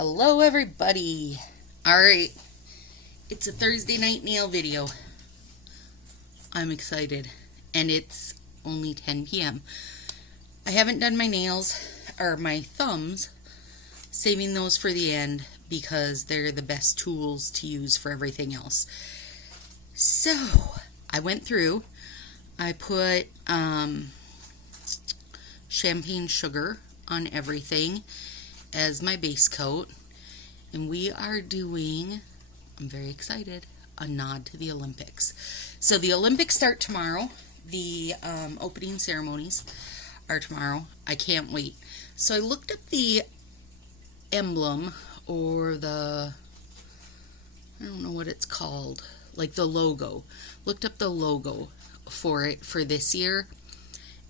Hello everybody. Alright, it's a Thursday night nail video. I'm excited and it's only 10 p.m. I haven't done my nails or my thumbs, saving those for the end because they're the best tools to use for everything else. So I went through, I put champagne sugar on everything as my base coat, and we are doing, I'm very excited, a nod to the Olympics. So the Olympics start tomorrow. The opening ceremonies are tomorrow. I can't wait. So I looked up the emblem, or the, I don't know what it's called, like the logo. Looked up the logo for it for this year.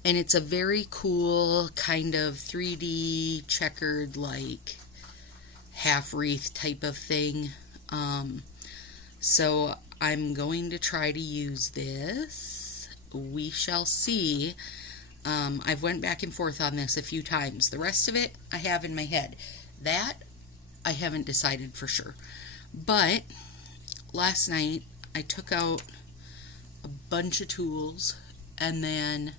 And it's a very cool kind of 3D checkered, like half wreath type of thing. So I'm going to try to use this. We shall see. I've went back and forth on this a few times. The rest of it I have in my head. That I haven't decided for sure. But last night I took out a bunch of tools and then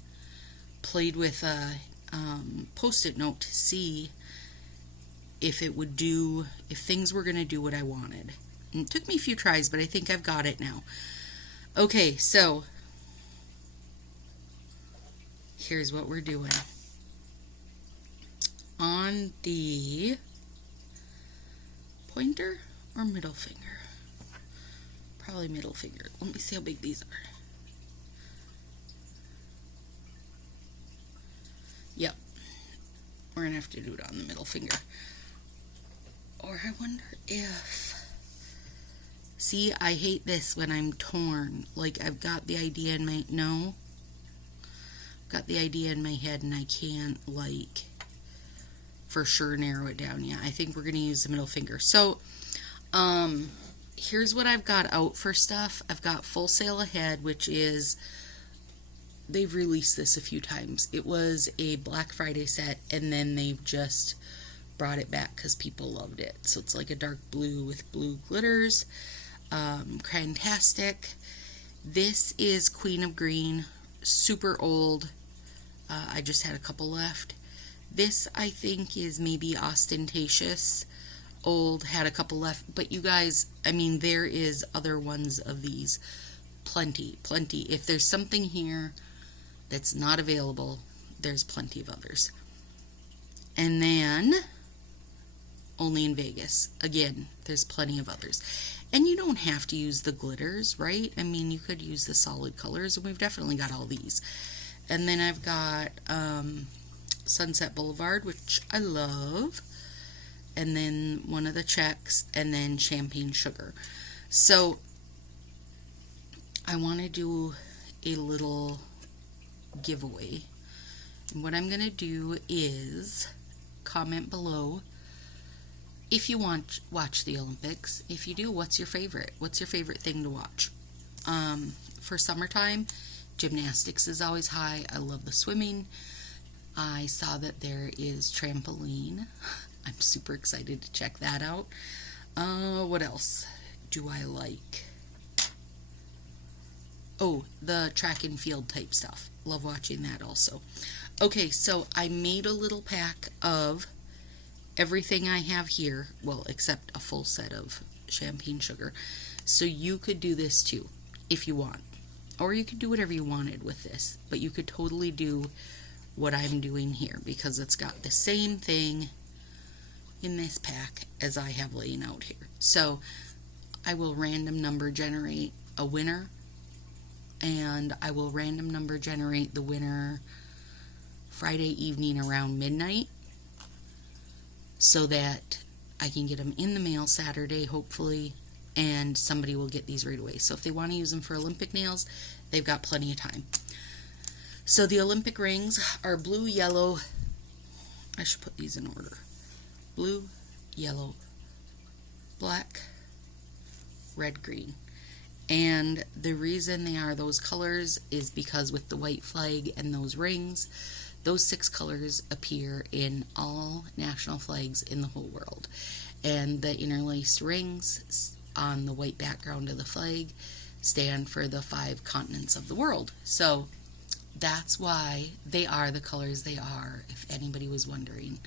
played with a post-it note to see if it would do, if things were going to do what I wanted. And it took me a few tries, but I think I've got it now. Okay, so here's what we're doing. On the pointer or middle finger? Probably middle finger. Let me see how big these are. Yep, we're going to have to do it on the middle finger. Or I wonder if, see, I hate this when I'm torn. Like, I've got the idea in my, no, I've got the idea in my head and I can't, like, for sure narrow it down. Yeah, I think we're going to use the middle finger. So, here's what I've got out for stuff. I've got Full Sail Ahead, which is, they've released this a few times. It was a Black Friday set, and then they've just brought it back because people loved it. So it's like a dark blue with blue glitters. Crantastic. This is Queen of Green. Super old. I just had a couple left. This, I think, is maybe Ostentatious. Old. Had a couple left. But you guys, I mean, there is other ones of these. Plenty. Plenty. If there's something here that's not available, there's plenty of others. And then only in Vegas. Again, there's plenty of others. And you don't have to use the glitters, right? I mean, you could use the solid colors, and we've definitely got all these. And then I've got Sunset Boulevard, which I love. And then one of the checks, and then Champagne Sugar. So I want to do a little giveaway, and what I'm going to do is comment below if you watch the Olympics. If you do, what's your favorite thing to watch? For summertime, gymnastics is always high. I love the swimming. I saw that there is trampoline. I'm super excited to check that out. What else do I like? Oh, the track and field type stuff. Love watching that also. Okay, so I made a little pack of everything I have here. Well, except a full set of Champagne Sugar. So you could do this too, if you want. Or you could do whatever you wanted with this. But you could totally do what I'm doing here, because it's got the same thing in this pack as I have laying out here. So I will random number generate a winner. And I will random number generate the winner Friday evening around midnight, so that I can get them in the mail Saturday, hopefully, and somebody will get these right away. So if they want to use them for Olympic nails, they've got plenty of time. So the Olympic rings are blue, yellow, I should put these in order, blue, yellow, black, red, green. And the reason they are those colors is because with the white flag and those rings, those 6 colors appear in all national flags in the whole world. And the interlaced rings on the white background of the flag stand for the 5 continents of the world. So that's why they are the colors they are, if anybody was wondering.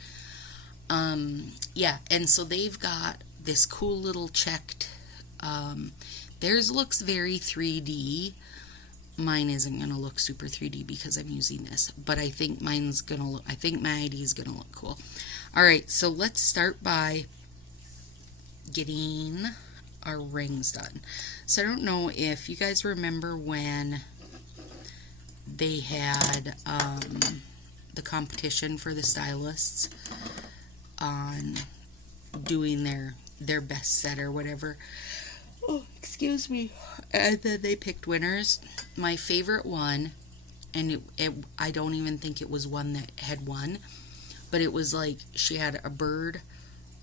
Yeah, and so they've got this cool little checked, theirs looks very 3D. Mine isn't going to look super 3D because I'm using this, but I think mine's going to look, I think my ID is going to look cool. Alright, so let's start by getting our rings done. So I don't know if you guys remember when they had the competition for the stylists on doing their best set or whatever. Oh, excuse me. And then they picked winners. My favorite one, and I don't even think it was one that had won, but it was like she had a bird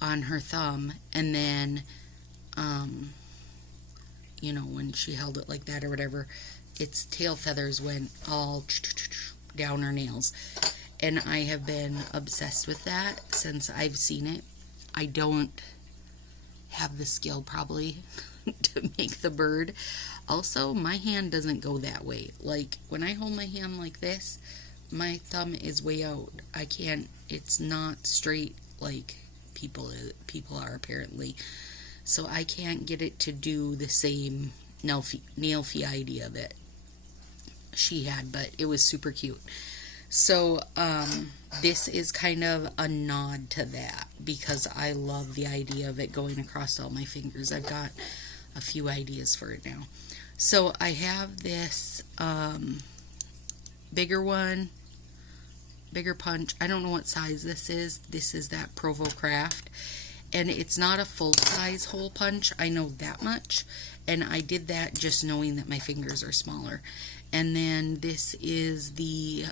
on her thumb, and then you know, when she held it like that or whatever, its tail feathers went all down her nails. And I have been obsessed with that since I've seen it. I don't have the skill probably to make the bird. Also, my hand doesn't go that way. Like, when I hold my hand like this, my thumb is way out. I can't, it's not straight like people are apparently. So I can't get it to do the same nail-fee idea that she had, but it was super cute. So this is kind of a nod to that because I love the idea of it going across all my fingers. I've got a few ideas for it now. So I have this bigger one, bigger punch. I don't know what size this is. This is that Provo Craft. And it's not a full-size hole punch. I know that much. And I did that just knowing that my fingers are smaller. And then this is the,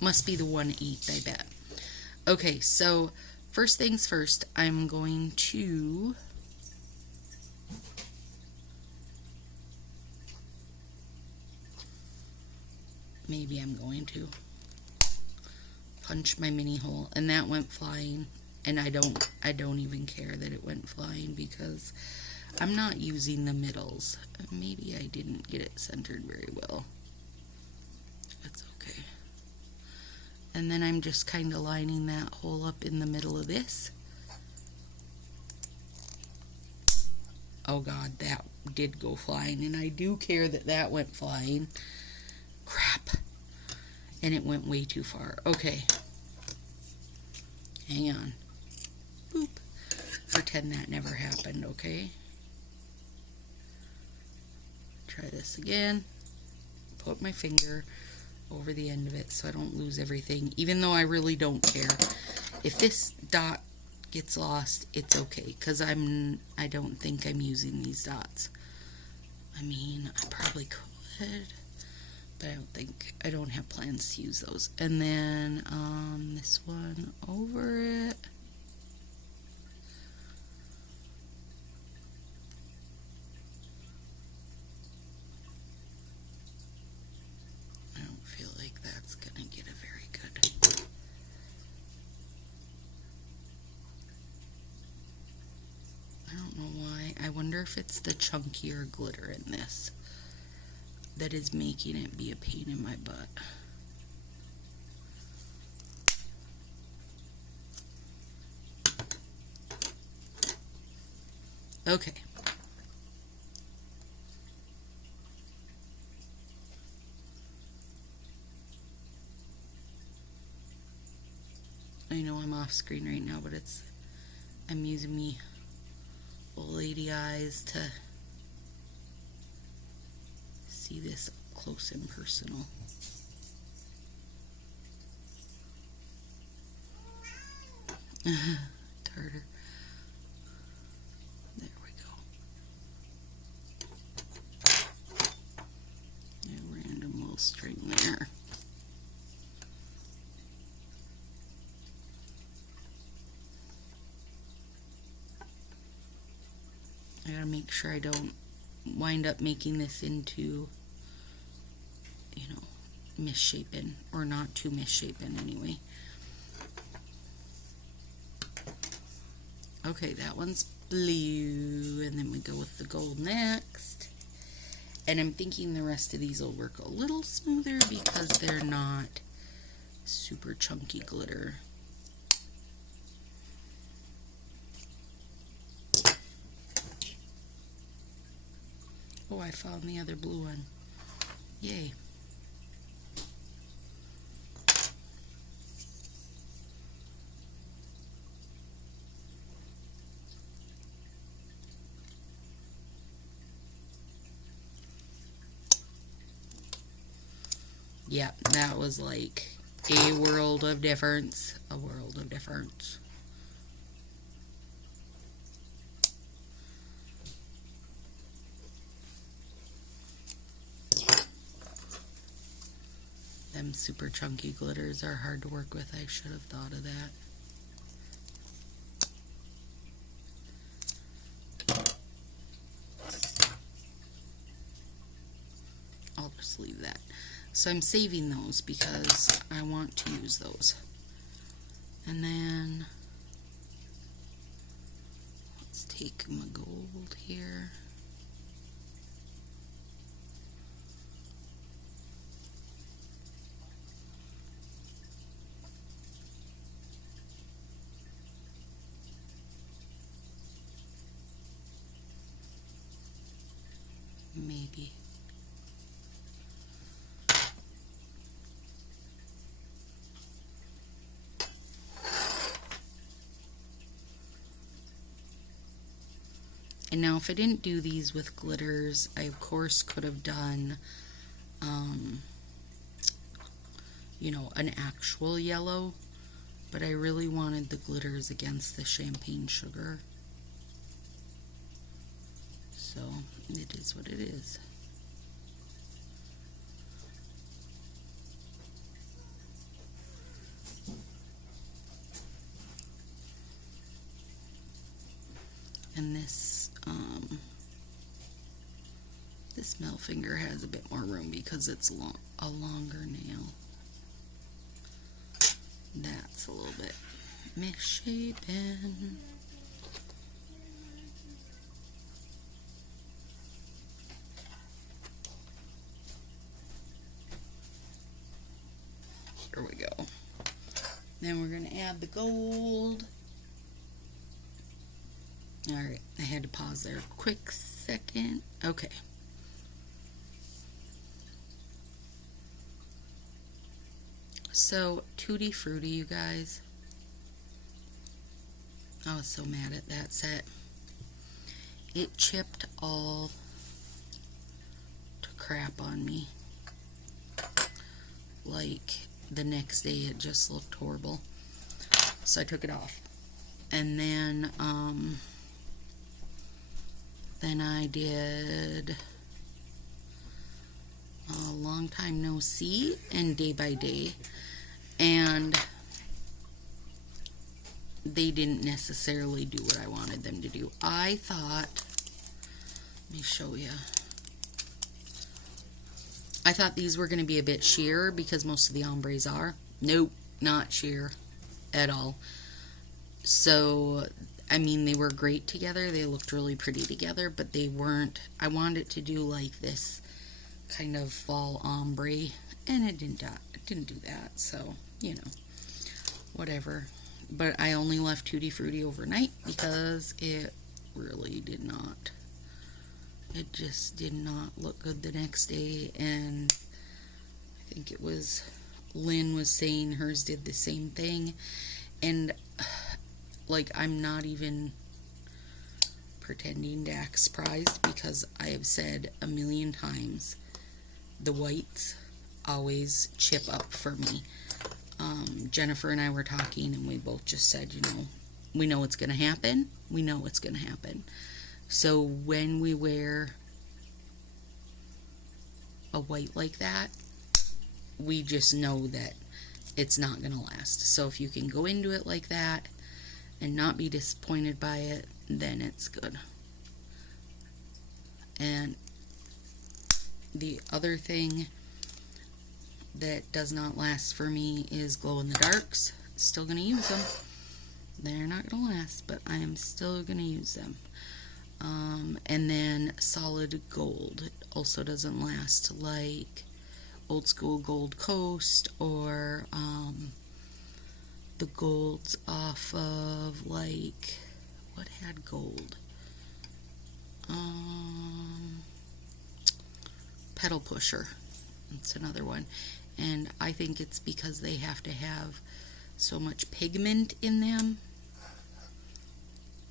must be the 1/8, I bet. Okay, so first things first, I'm going to maybe I'm going to punch my mini hole, and that went flying. And I don't even care that it went flying because I'm not using the middles. Maybe I didn't get it centered very well. That's okay. And then I'm just kind of lining that hole up in the middle of this. Oh God, that did go flying, and I do care that that went flying. Crap. And it went way too far. Okay. Hang on. Boop. Pretend that never happened, okay? Try this again. Put my finger over the end of it so I don't lose everything, even though I really don't care. If this dot gets lost, it's okay, because I don't think I'm using these dots. I mean, I probably could, but I don't have plans to use those. And then this one over it. I don't feel like that's gonna get it very good. I don't know why. I wonder if it's the chunkier glitter in this that is making it be a pain in my butt. Okay. I know I'm off screen right now, but I'm using me old lady eyes to see this up close and personal. Tartar. There we go. A random little string there. I gotta make sure I don't wind up making this into, you know, misshapen, or not too misshapen anyway. Okay, that one's blue, and then we go with the gold next. And I'm thinking the rest of these will work a little smoother because they're not super chunky glitter. Oh, I found the other blue one. Yay. Yeah, that was like a world of difference. A world of difference. Them super chunky glitters are hard to work with. I should have thought of that. I'll just leave that. So I'm saving those because I want to use those. And then let's take my gold here. Maybe. And now if I didn't do these with glitters, I of course could have done, you know, an actual yellow, but I really wanted the glitters against the champagne sugar. So it is what it is. And this middle finger has a bit more room because it's a longer nail. That's a little bit misshapen. Here we go. Then we're going to add the gold. Alright, I had to pause there a quick second. Okay. So, Tutti Frutti, you guys. I was so mad at that set. It chipped all to crap on me. Like, the next day it just looked horrible. So I took it off. And then I did a Long Time No See and Day by Day, and they didn't necessarily do what I wanted them to do. I thought, let me show you. I thought these were going to be a bit sheer because most of the ombres are. Nope, not sheer at all. So, I mean, they were great together. They looked really pretty together, but they weren't. I wanted it to do like this kind of fall ombre, and it didn't do that. So, you know, whatever. But I only left Tutti Frutti overnight because it really did not. It just did not look good the next day, and I think it was Lynn was saying hers did the same thing, and like, I'm not even pretending to act surprised because I have said a million times the whites always chip up for me. Jennifer and I were talking, and we both just said, you know, we know it's going to happen. We know it's going to happen. So when we wear a white like that, we just know that it's not going to last. So if you can go into it like that and not be disappointed by it, then it's good. And the other thing that does not last for me is glow in the darks. Still going to use them. They're not gonna last, but I am still gonna use them. And then solid gold. It also doesn't last, like old school Gold Coast, or the golds off of, like, what had gold? Pedal Pusher. That's another one. And I think it's because they have to have so much pigment in them.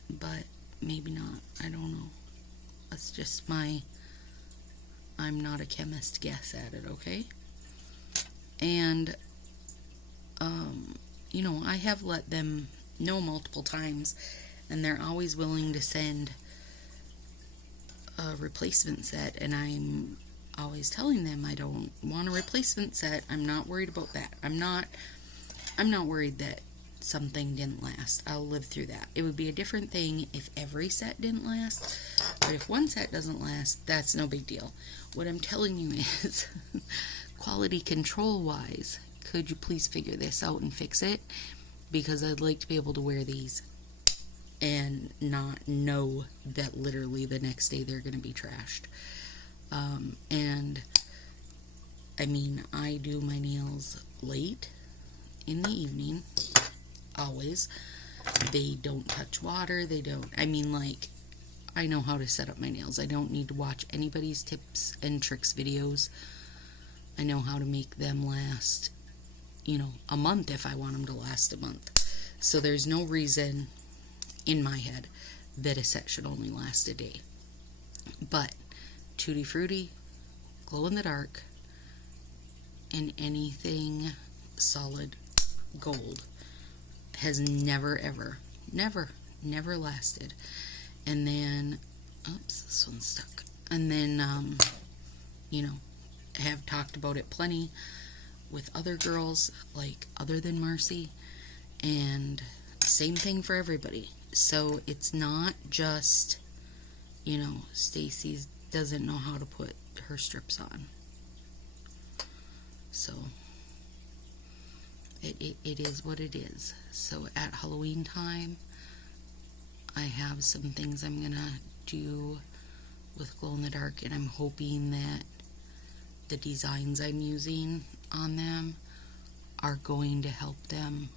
But maybe not. I don't know. That's just my, I'm not a chemist, guess at it, okay? And, you know, I have let them know multiple times, and they're always willing to send a replacement set, and I'm always telling them I don't want a replacement set. I'm not worried about that. I'm not worried that something didn't last. I'll live through that. It would be a different thing if every set didn't last, but if one set doesn't last, that's no big deal. What I'm telling you is, quality control wise, could you please figure this out and fix it? Because I'd like to be able to wear these and not know that literally the next day they're going to be trashed. And I mean, I do my nails late in the evening, always. They don't touch water. They don't, I mean, like, I know how to set up my nails. I don't need to watch anybody's tips and tricks videos. I know how to make them last, you know, a month if I want them to last a month. So there's no reason in my head that a set should only last a day. But Tutti Frutti, glow in the dark, and anything solid gold has never lasted. And then, oops, this one's stuck. And then, you know, I have talked about it plenty with other girls, like, other than Marcy, and same thing for everybody. So it's not just, you know, Stacy doesn't know how to put her strips on. So it is what it is. So at Halloween time, I have some things I'm gonna do with glow in the dark, and I'm hoping that the designs I'm using on them are going to help them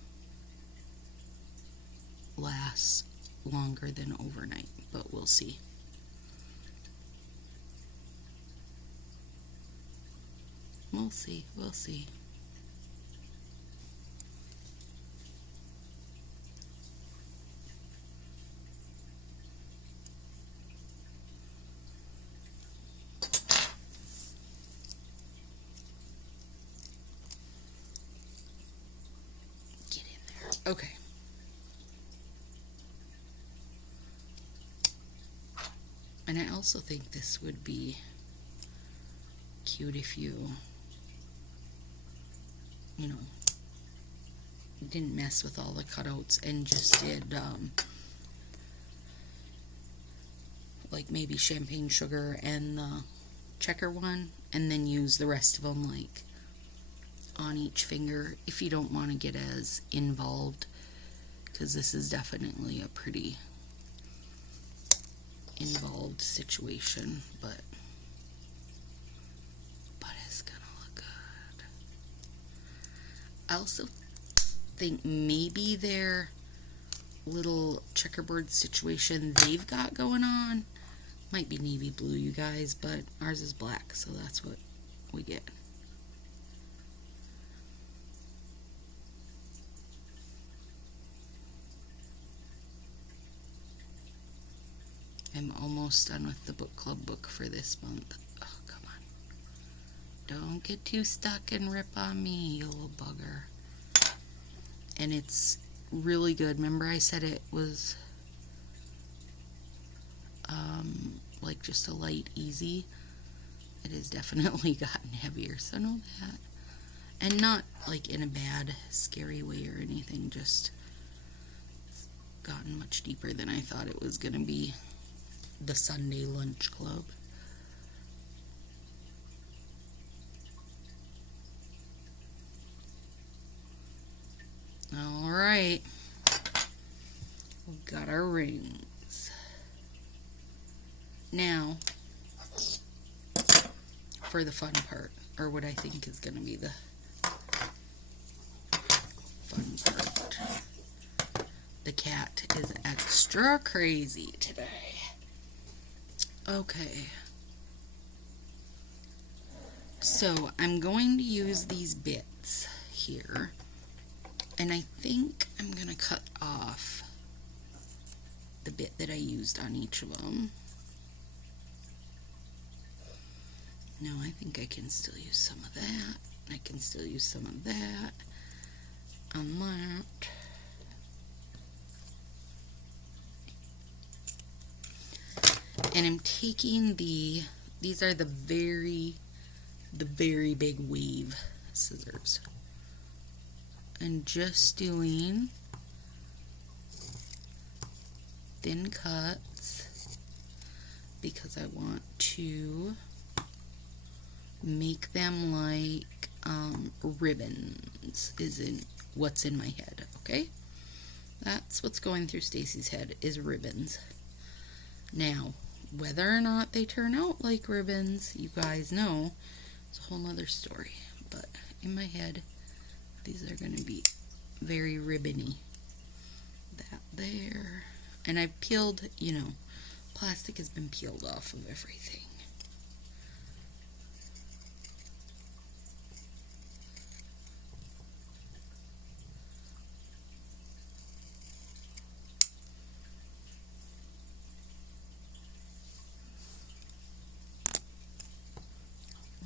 last longer than overnight, but we'll see. We'll see. Get in there. Okay. And I also think this would be cute if you know, didn't mess with all the cutouts and just did, like maybe champagne sugar and the checker one, and then use the rest of them, like, on each finger, if you don't want to get as involved, because this is definitely a pretty involved situation, but it's gonna look good. I also think maybe their little checkerboard situation they've got going on might be navy blue, you guys, but ours is black, so that's what we get. I'm almost done with the book club book for this month. Oh, come on. Don't get too stuck and rip on me, you little bugger. And it's really good. Remember I said it was like just a light, easy? It has definitely gotten heavier, so know that. And not like in a bad, scary way or anything, just gotten much deeper than I thought it was going to be. The Sunday Lunch Club. Alright. We've got our rings. Now, for the fun part, or what I think is going to be the fun part. The cat is extra crazy today. Okay. So I'm going to use these bits here, and I think I'm going to cut off the bit that I used on each of them. No, I think I can still use some of that. I can still use some of that on that. And I'm taking these are the very big wave scissors, and just doing thin cuts because I want to make them like ribbons isn't what's in my head, okay? That's what's going through Stacy's head, is ribbons. Now, whether or not they turn out like ribbons, you guys know, it's a whole nother story. But in my head, these are going to be very ribbony. That there. And I've peeled, you know, plastic has been peeled off of everything.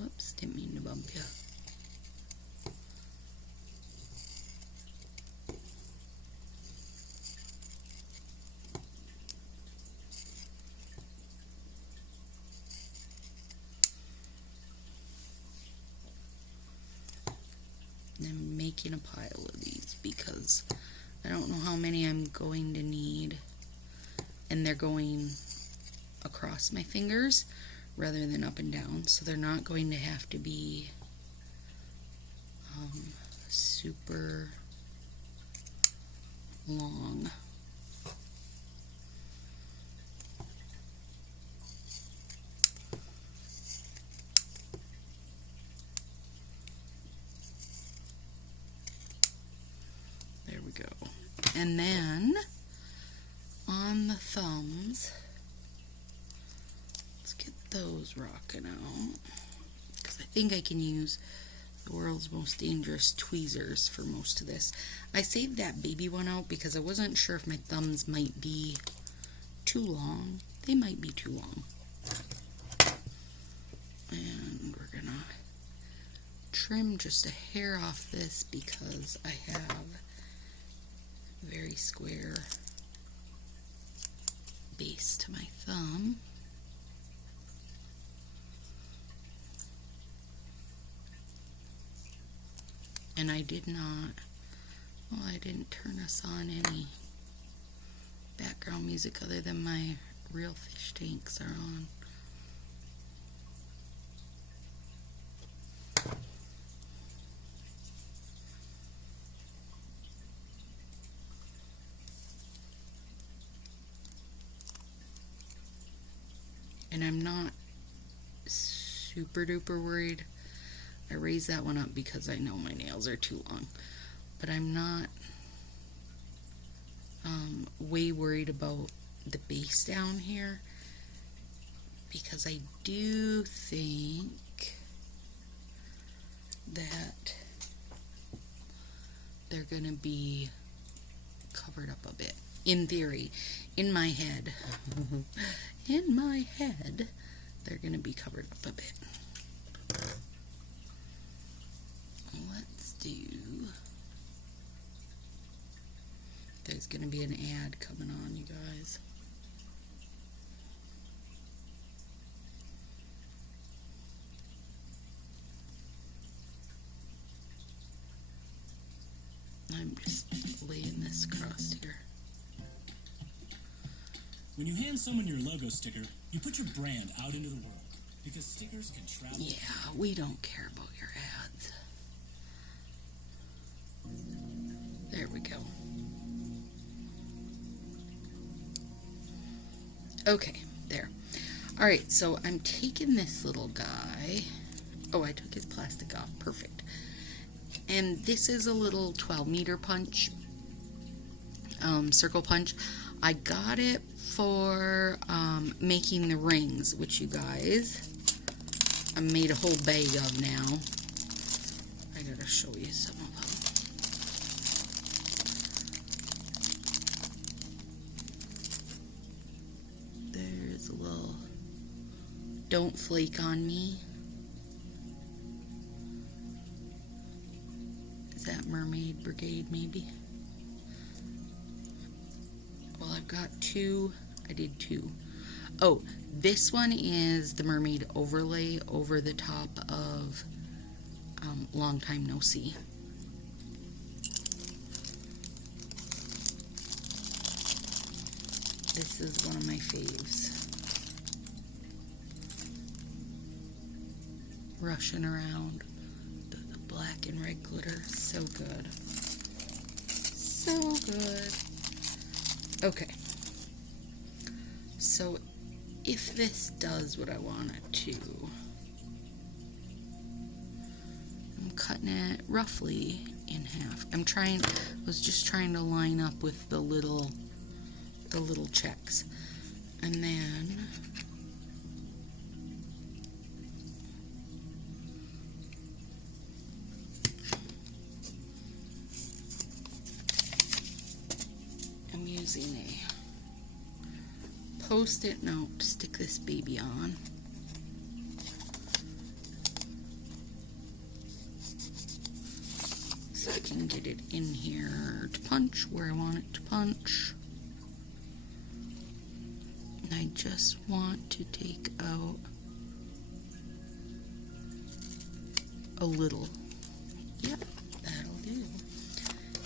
Whoops, didn't mean to bump you. I'm making a pile of these because I don't know how many I'm going to need, and they're going across my fingers rather than up and down, so they're not going to have to be super long. There we go. And then on the thumbs, let's get those rocking out, because I think I can use the world's most dangerous tweezers for most of this. I saved that baby one out because I wasn't sure if my thumbs might be too long. They might be too long. And we're gonna trim just a hair off this because I have a very square base to my thumb. And I did not, well, I didn't turn us on any background music other than my real fish tanks are on. And I'm not super duper worried. I raised that one up because I know my nails are too long. But I'm not way worried about the base down here, because I do think that they're going to be covered up a bit. In theory, in my head, in my head, they're going to be covered up a bit. Let's do, there's going to be an ad coming on, you guys. I'm just laying this across here. When you hand someone your logo sticker, you put your brand out into the world, because stickers can travel. Yeah, we don't care about your ads. There we go. Okay, there. Alright, so I'm taking this little guy. Oh, I took his plastic off. Perfect. And this is a little 12-meter punch, circle punch. I got it for making the rings, which you guys, I made a whole bag of now. I gotta show you some of them. There's a little "Don't Flake on Me." Is that Mermaid Brigade, maybe? Well, I've got two. I did two. Oh, this one is the mermaid overlay over the top of Long Time No See. This is one of my faves. Rushing around. The black and red glitter. So good. So good. Okay. So if this does what I want it to, I'm cutting it roughly in half. Was just trying to line up with the little checks. And then I'm using a Post-it note to stick this baby on. So I can get it in here to punch where I want it to punch. And I just want to take out a little. Yep, that'll do.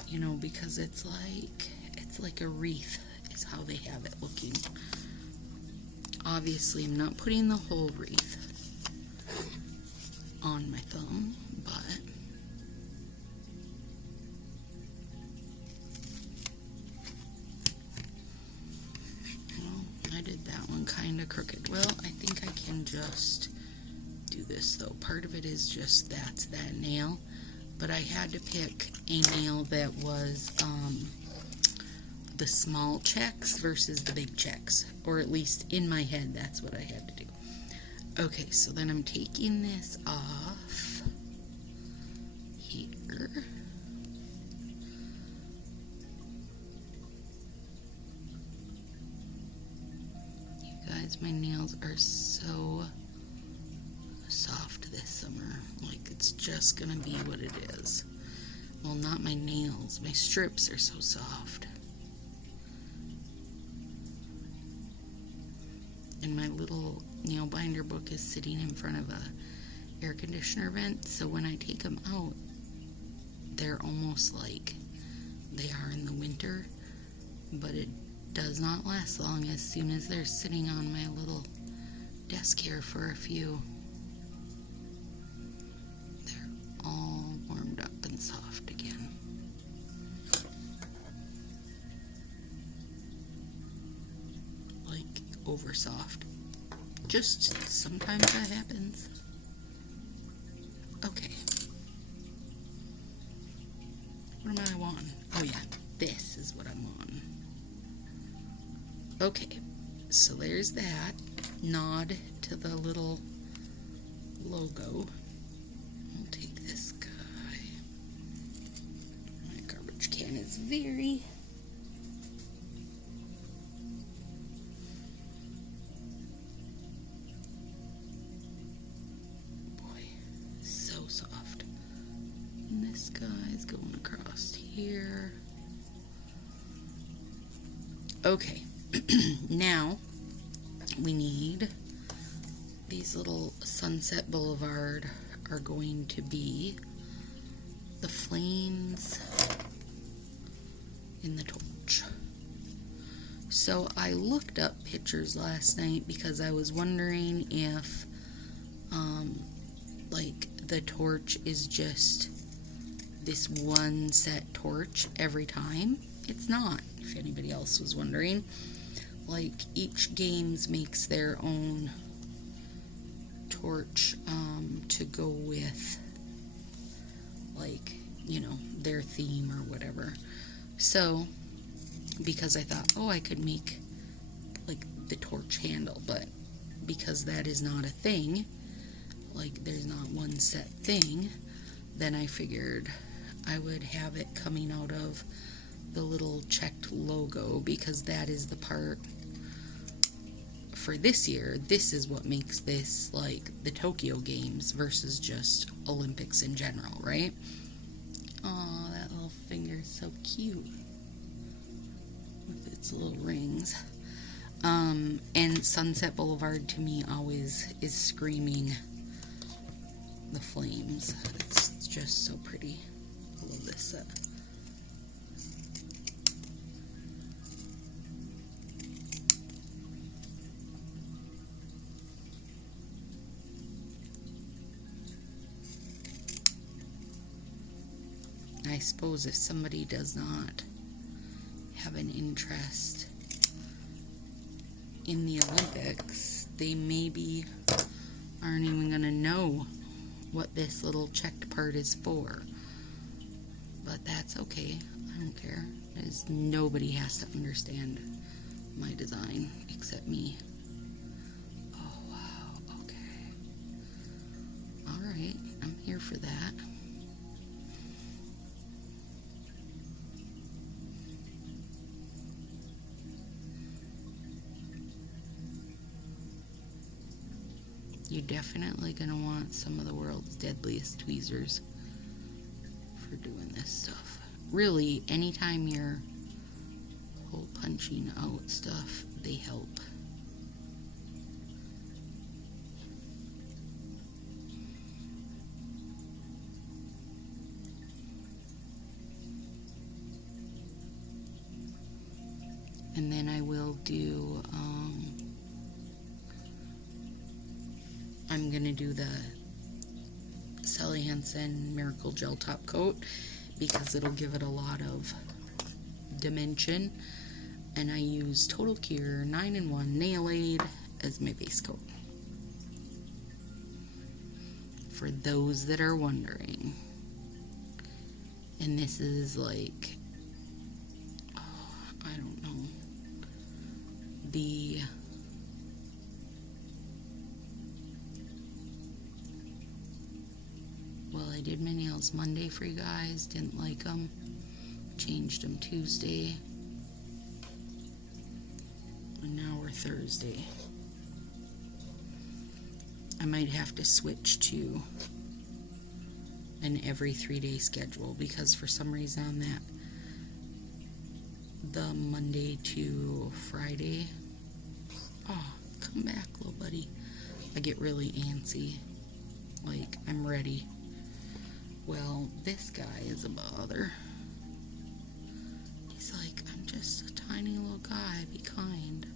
You know, because it's like a wreath is how they have it looking. Obviously, I'm not putting the whole wreath on my thumb, but well, I did that one kind of crooked. Well, I think I can just do this, though. Part of it is just that's that nail, but I had to pick a nail that was the small checks versus the big checks, or at least in my head that's what I had to do. Okay, so then I'm taking this off here. You guys, my nails are so soft this summer. Like, it's just gonna be what it is. Well, not my nails, my strips are so soft. And my little nail binder book is sitting in front of a air conditioner vent, so when I take them out, they're almost like they are in the winter, but it does not last long as soon as they're sitting on my little desk here for a few. They're all warmed up and soft again. Like over soft. Just sometimes that happens. Okay. What am I wanting? Oh yeah, this is what I'm wanting. Okay, so there's that. Nod to the little logo. I'll take this guy. My garbage can is very soft. And this guy's going across here. Okay, now we need these little Sunset Boulevard are going to be the flames in the torch. So I looked up pictures last night because I was wondering if like the torch is just this one set torch every time. It's not, if anybody else was wondering. like each games makes their own torch to go with, like, you know, their theme or whatever. So because I thought, oh, I could make like the torch handle, but because that is not a thing, like there's not one set thing, then I figured I would have it coming out of the little checked logo, because that is the part for this year. This is what makes this like the Tokyo Games versus just Olympics in general, right? Oh, that little finger is so cute with its little rings. And Sunset Boulevard to me always is screaming the flames. It's just so pretty. I love this set. I suppose if somebody does not have an interest in the Olympics, they maybe aren't even gonna know what this little checked part is for. But that's okay. I don't care. Because nobody has to understand my design except me. Oh, wow. Okay. Alright. I'm here for that. You're definitely going to want some of the world's deadliest tweezers for doing this stuff. Really, anytime you're hole punching out stuff, they help. And then I will do, I'm going to do the Sally Hansen Miracle Gel Top Coat, because it'll give it a lot of dimension. And I use Total Cure 9-in-1 Nail Aid as my base coat, for those that are wondering. And this is like, oh, I don't know, the I did my nails Monday for you guys, didn't like them, changed them Tuesday, and now we're Thursday. I might have to switch to an every 3-day schedule, because for some reason on that, the Monday to Friday, oh, come back, little buddy, I get really antsy, like I'm ready. Well, this guy is a bother. He's like, I'm just a tiny little guy, be kind.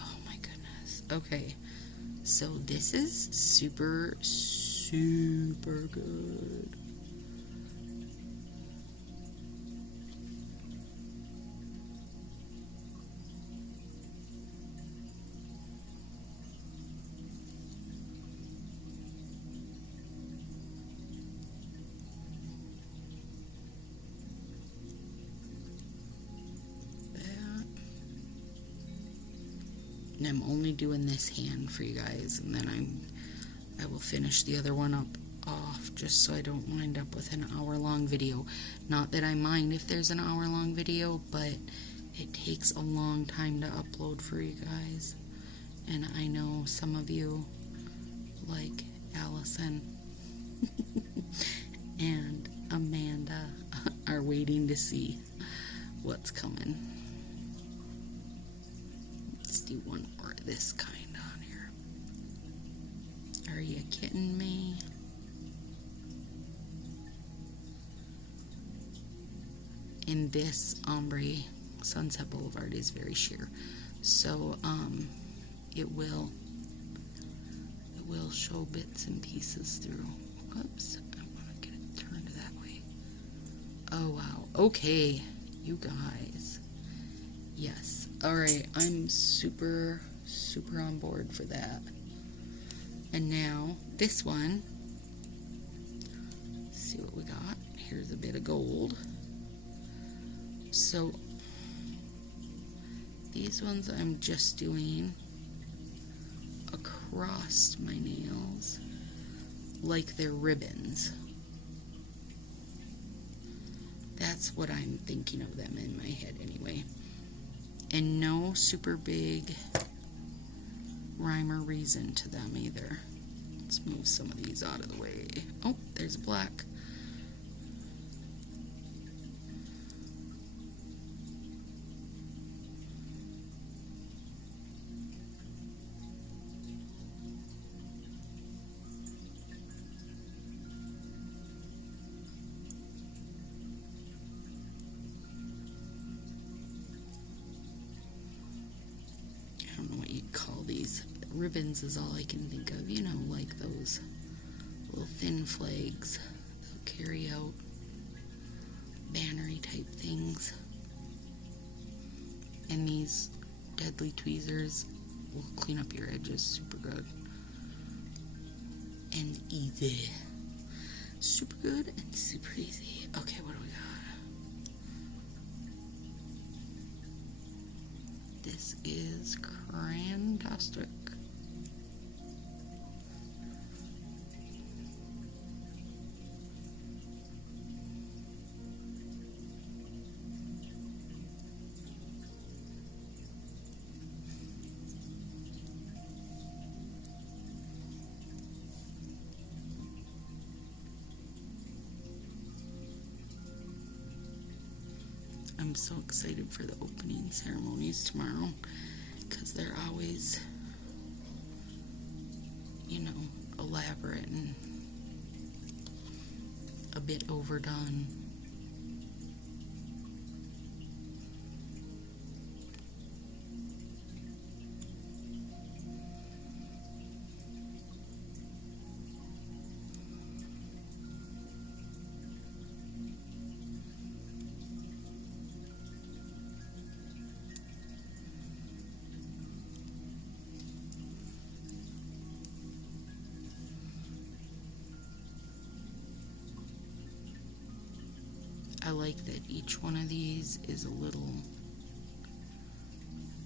Oh my goodness. Okay, so this is super, super good. And I'm only doing this hand for you guys, and then I will finish the other one up off, just so I don't wind up with an hour-long video. Not that I mind if there's an hour-long video, but it takes a long time to upload for you guys. And I know some of you, like Allison and Amanda, are waiting to see what's coming. Let's do one more of this kind on here. Are you kidding me? And this ombre Sunset Boulevard is very sheer, so it will show bits and pieces through. Oops, I want to get it turned that way. Oh, wow. Okay, you guys. Yes. Alright, I'm super, super on board for that. And now, this one. Let's see what we got. Here's a bit of gold. So, these ones I'm just doing across my nails like they're ribbons. That's what I'm thinking of them in my head anyway. And no super big rhyme or reason to them either. Let's move some of these out of the way. Oh, there's black. I don't know what you'd call these. Ribbons is all I can think of. You know, like those little thin flags they'll carry out, bannery type things. And these deadly tweezers will clean up your edges super good. And easy. Super good and super easy. Okay, what do we got? This is Crantastic. I'm so excited for the opening ceremonies tomorrow because they're always, you know, elaborate and a bit overdone. I like that each one of these is a little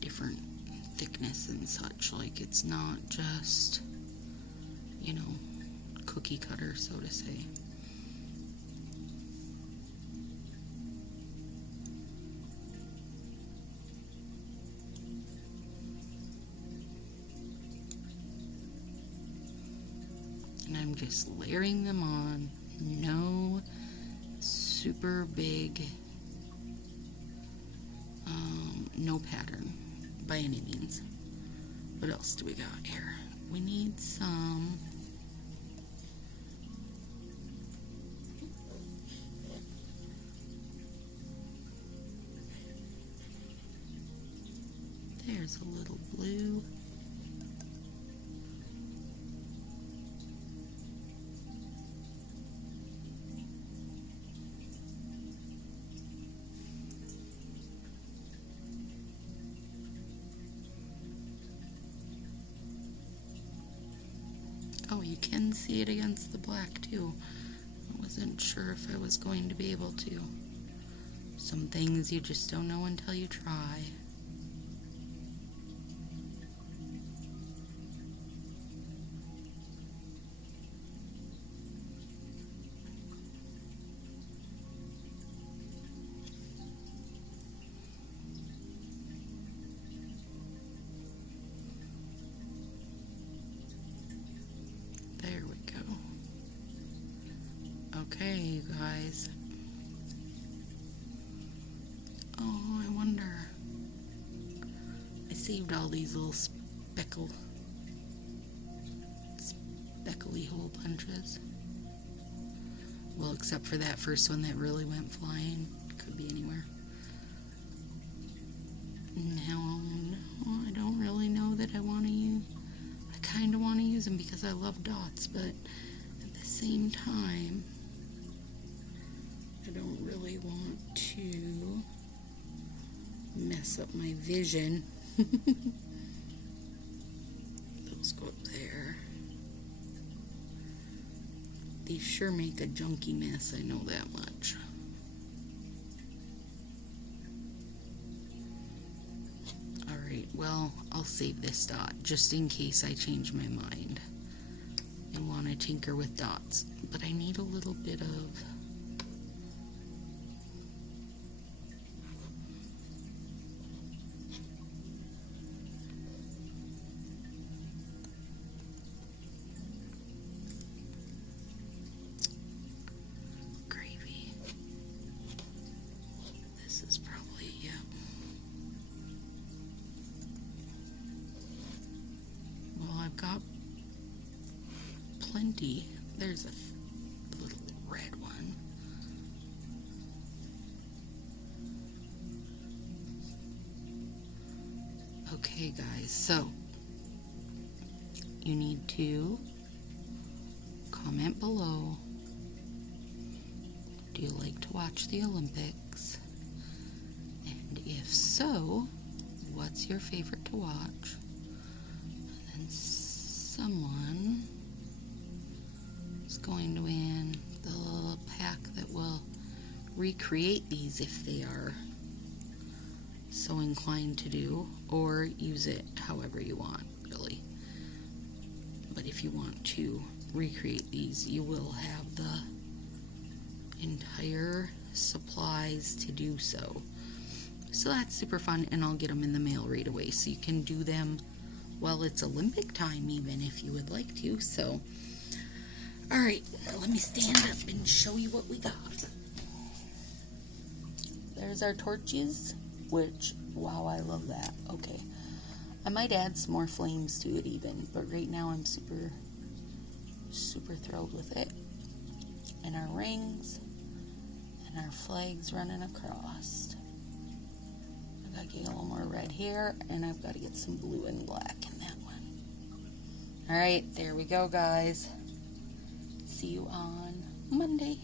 different thickness and such. Like it's not just, you know, cookie cutter, so to say. And I'm just layering them on. No super big, no pattern by any means. What else do we got here? We need some there's a little blue. Oh, you can see it against the black too. I wasn't sure if I was going to be able to. Some things you just don't know until you try. There we go. Okay, you guys. Oh, I wonder. I saved all these little speckly hole punches. Well, except for that first one that really went flying. Could be anywhere. Now, no, I don't really know that I want to use. I kind of want to use them because I love dots, but at the same time, I don't really want to mess up my vision. Those go up there. These sure make a junky mess, I know that much. Alright, well, I'll save this dot just in case I change my mind and want to tinker with dots. But I need a little bit of gravy. This is probably, yeah. Well, I've got plenty. There's a little red one. Okay, guys, so you need to comment below. Do you like to watch the Olympics? And if so, what's your favorite to watch? And then someone is going to win the pack that will recreate these if they are so inclined to do, or use it however you want, really. But if you want to recreate these, you will have the entire supplies to do so. So that's super fun, and I'll get them in the mail right away, so you can do them while it's Olympic time even if you would like to. So alright, let me stand up and show you what we got. There's our torches, which, wow, I love that. Okay, I might add some more flames to it even, but right now I'm super thrilled with it. And our rings, and our flags running across. I've got to get a little more red here, and I've got to get some blue and black in that one. Alright, there we go, guys. See you on Monday.